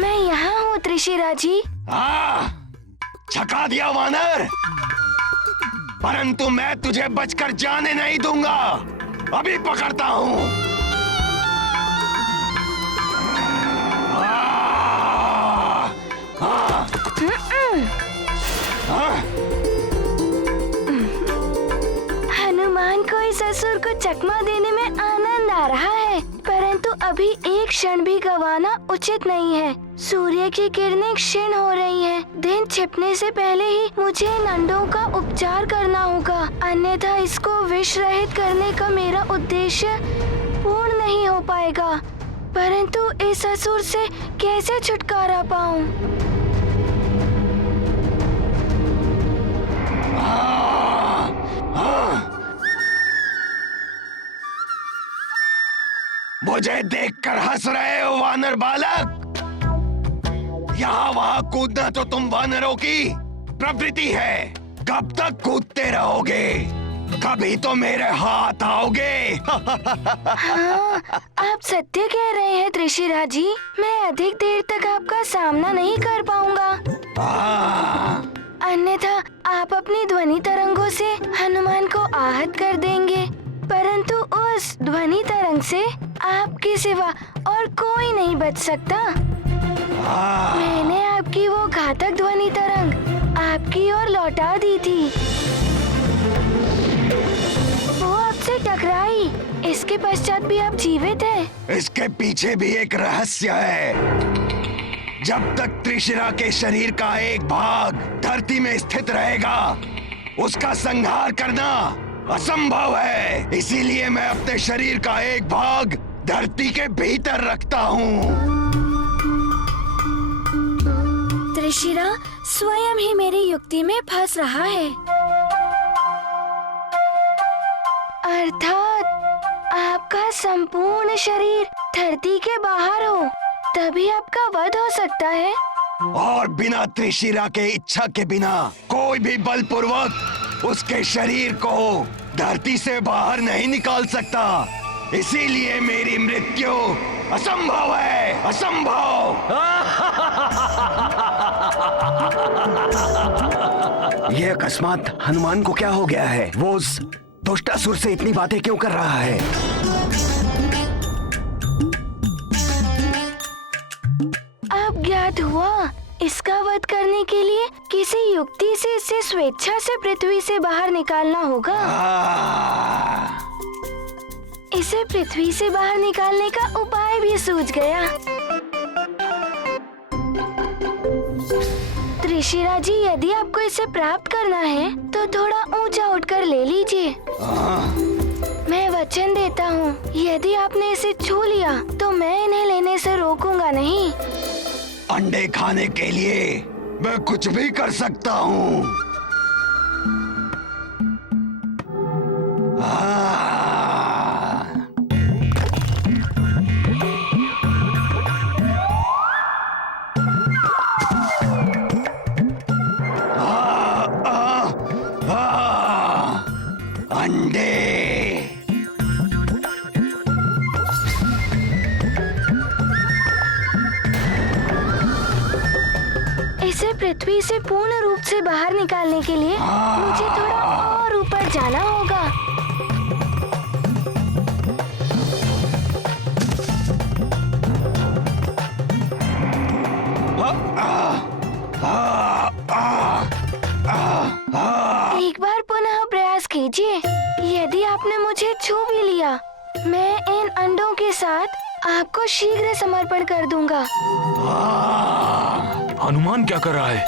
मैं यहाँ हूँ त्रिशिरा जी। छका दिया वानर, परंतु मैं तुझे बचकर जाने नहीं दूंगा। अभी पकड़ता हूँ। हनुमान को इस असुर को चकमा देने में आनंद आ रहा है, परंतु अभी एक क्षण भी गंवाना उचित नहीं है। सूर्य की किरणें क्षीण हो रही हैं। दिन छिपने से पहले ही मुझे इन अंडों का उपचार करना होगा, अन्यथा इसको विष रहित करने का मेरा उद्देश्य पूर्ण नहीं हो पाएगा। परंतु इस असुर से कैसे छुटकारा पाऊं? मुझे देखकर हंस रहे हो वानर बालक? यहाँ वहाँ कूदना तो तुम वानरों की प्रवृत्ति है। कब तक कूदते रहोगे? कभी तो मेरे हाथ आओगे। हाँ, आप सत्य कह रहे हैं त्रिशिरा जी। मैं अधिक देर तक आपका सामना नहीं कर पाऊंगा। अन्यथा आप अपनी ध्वनि तरंगों से हनुमान को आहत कर देंगे, परंतु उस ध्वनि तरंग से आपके सिवा और कोई नहीं बच सकता। मैंने आपकी वो घातक ध्वनि तरंग आपकी ओर लौटा दी थी। वो आपसे टकराई, इसके पश्चात भी आप जीवित हैं। इसके पीछे भी एक रहस्य है। जब तक त्रिशिरा के शरीर का एक भाग धरती में स्थित रहेगा, उसका संहार करना असंभव है। इसीलिए मैं अपने शरीर का एक भाग धरती के भीतर रखता हूँ। त्रिशिरा स्वयं ही मेरी युक्ति में फंस रहा है। अर्थात आपका संपूर्ण शरीर धरती के बाहर हो, तभी आपका वध हो सकता है। और बिना त्रिशिरा के इच्छा के बिना कोई भी बलपूर्वक उसके शरीर को धरती से बाहर नहीं निकाल सकता। इसीलिए मेरी मृत्यु असंभव है, असंभव। ये अकस्मात हनुमान को क्या हो गया है? वो उस दुष्टासुर से इतनी बातें क्यों कर रहा है? अब ज्ञात हुआ, इसका वध करने के लिए किसी युक्ति से इसे स्वेच्छा से पृथ्वी से बाहर निकालना होगा। इसे पृथ्वी से बाहर निकालने का उपाय भी सूझ गया। त्रिशिरा जी, यदि आपको इसे प्राप्त करना है तो थोड़ा ऊंचा उठकर ले लीजिए। मैं वचन देता हूँ, यदि आपने इसे छू लिया तो मैं इन्हें लेने से रोकूंगा नहीं। अंडे खाने के लिए मैं कुछ भी कर सकता हूँ। अंडे इसे पृथ्वी से पूर्ण रूप से बाहर निकालने के लिए मुझे थोड़ा और ऊपर जाना होगा। एक बार पुनः प्रयास कीजिए। यदि आपने मुझे छू भी लिया, मैं इन अंडों के साथ आपको शीघ्र समर्पण कर दूंगा। हनुमान क्या कर रहा है?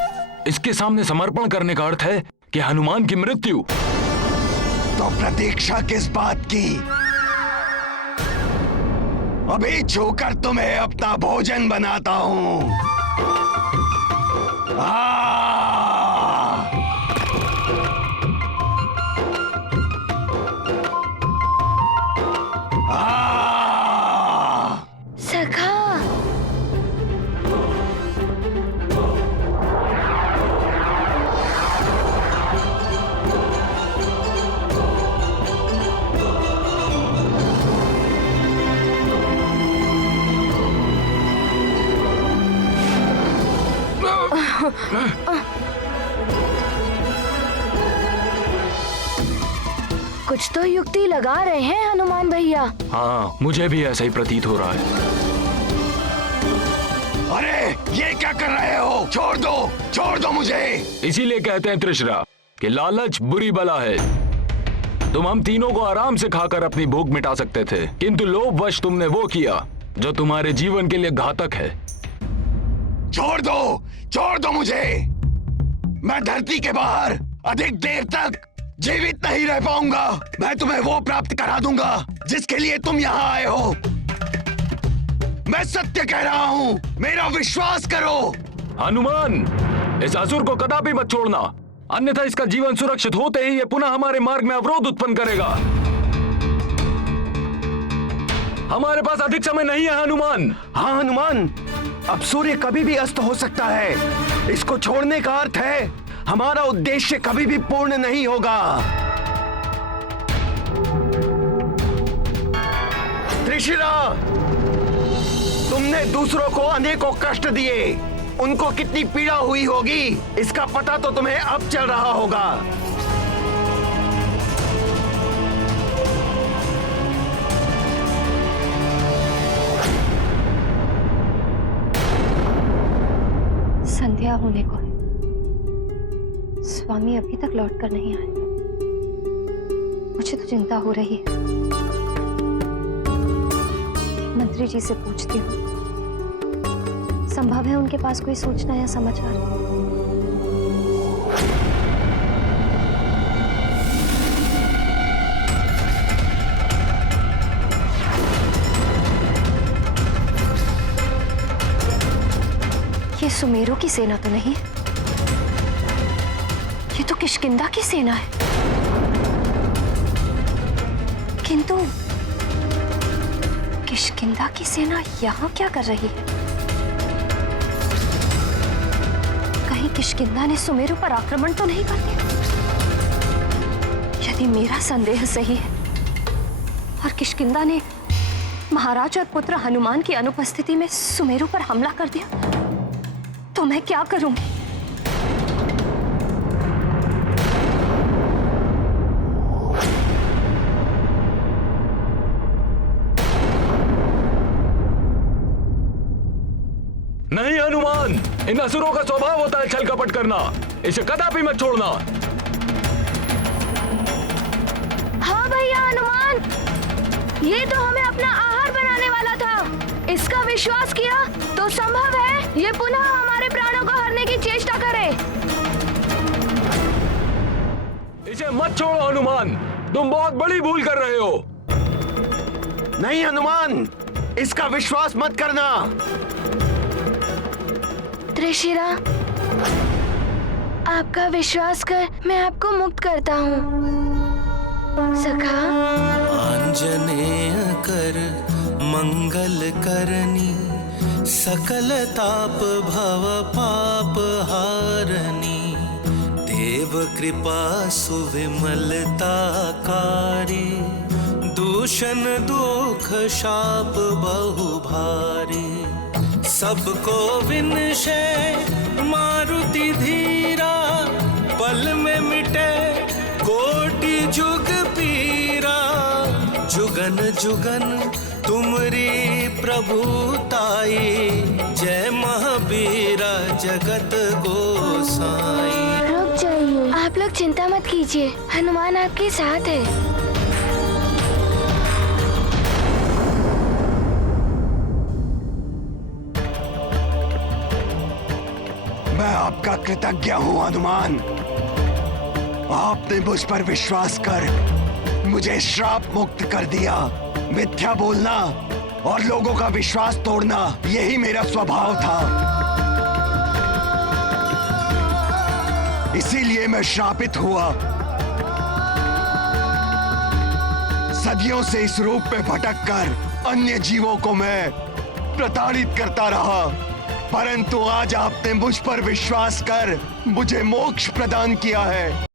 इसके सामने समर्पण करने का अर्थ है कि हनुमान की मृत्यु। तो प्रतीक्षा किस बात की? अभी छूकर तुम्हें अपना भोजन बनाता हूँ। सखा, कुछ तो युक्ति लगा रहे हैं हनुमान भैया। हाँ, मुझे भी ऐसा ही प्रतीत हो रहा है। अरे ये क्या कर रहे हो? छोड़ दो मुझे। इसीलिए कहते हैं त्रिशरा कि लालच बुरी बला है। तुम हम तीनों को आराम से खाकर अपनी भूख मिटा सकते थे, किंतु लोभवश तुमने वो किया जो तुम्हारे जीवन के लिए घातक है। छोड़ दो मुझे। मैं धरती के बाहर अधिक देर तक जीवित नहीं रह पाऊंगा। मैं तुम्हें वो प्राप्त करा दूंगा जिसके लिए तुम यहाँ आए हो। मैं सत्य कह रहा हूँ, मेरा विश्वास करो। हनुमान, इस असुर को कदापि मत छोड़ना, अन्यथा इसका जीवन सुरक्षित होते ही ये पुनः हमारे मार्ग में अवरोध उत्पन्न करेगा। हमारे पास अधिक समय नहीं है हनुमान। हाँ हनुमान, अब सूर्य कभी भी अस्त हो सकता है। इसको छोड़ने का अर्थ है हमारा उद्देश्य कभी भी पूर्ण नहीं होगा। त्रिशिरा, तुमने दूसरों को अनेकों कष्ट दिए, उनको कितनी पीड़ा हुई होगी इसका पता तो तुम्हें अब चल रहा होगा। संध्या होने को है। स्वामी अभी तक लौट कर नहीं आए। मुझे तो चिंता हो रही है। मंत्री जी से पूछती हूँ, संभव है उनके पास कोई सूचना या समाचार। ये सुमेरु की सेना तो नहीं है, ये तो किष्किंधा की सेना है। किंतु किष्किंधा की सेना यहाँ क्या कर रही है? कहीं किष्किंधा ने सुमेरु पर आक्रमण तो नहीं कर दिया? यदि मेरा संदेह सही है और किष्किंधा ने महाराज और पुत्र हनुमान की अनुपस्थिति में सुमेरु पर हमला कर दिया, तो मैं क्या करूंगी? नहीं हनुमान, इन असुरों का स्वभाव होता है छल कपट करना, इसे कदापि मत छोड़ना। हाँ भैया हनुमान, ये तो हमें अपना आहार बनाने वाला था। इसका विश्वास किया तो संभव है ये पुनः हमारे प्राणों को हरने की चेष्टा करे। इसे मत छोड़ो हनुमान, तुम बहुत बड़ी भूल कर रहे हो। नहीं हनुमान, इसका विश्वास मत करना। त्रिशिरा, आपका विश्वास कर मैं आपको मुक्त करता हूँ। सखा, आंजनेय कर मंगल करनी, सकल ताप भव पाप हारनी, देव कृपा सुविमलता कारी, दूषण दुख शाप बहु भारी, सबको विनशे मारुति धीरा, पल में मिटे कोटि जुग पीरा, जुगन जुगन तुमरी प्रभुताई, जय महावीरा जगत गोसाई। रुक जाइए, आप लोग चिंता मत कीजिए, हनुमान आपके साथ है। मैं आपका कृतज्ञ हूँ हनुमान। आपने मुझ पर विश्वास कर मुझे श्राप मुक्त कर दिया। मिथ्या बोलना और लोगों का विश्वास तोड़ना यही मेरा स्वभाव था। इसीलिए मैं श्रापित हुआ। सदियों से इस रूप में भटक कर अन्य जीवों को मैं प्रताड़ित करता रहा, परंतु आज आपने मुझ पर विश्वास कर मुझे मोक्ष प्रदान किया है।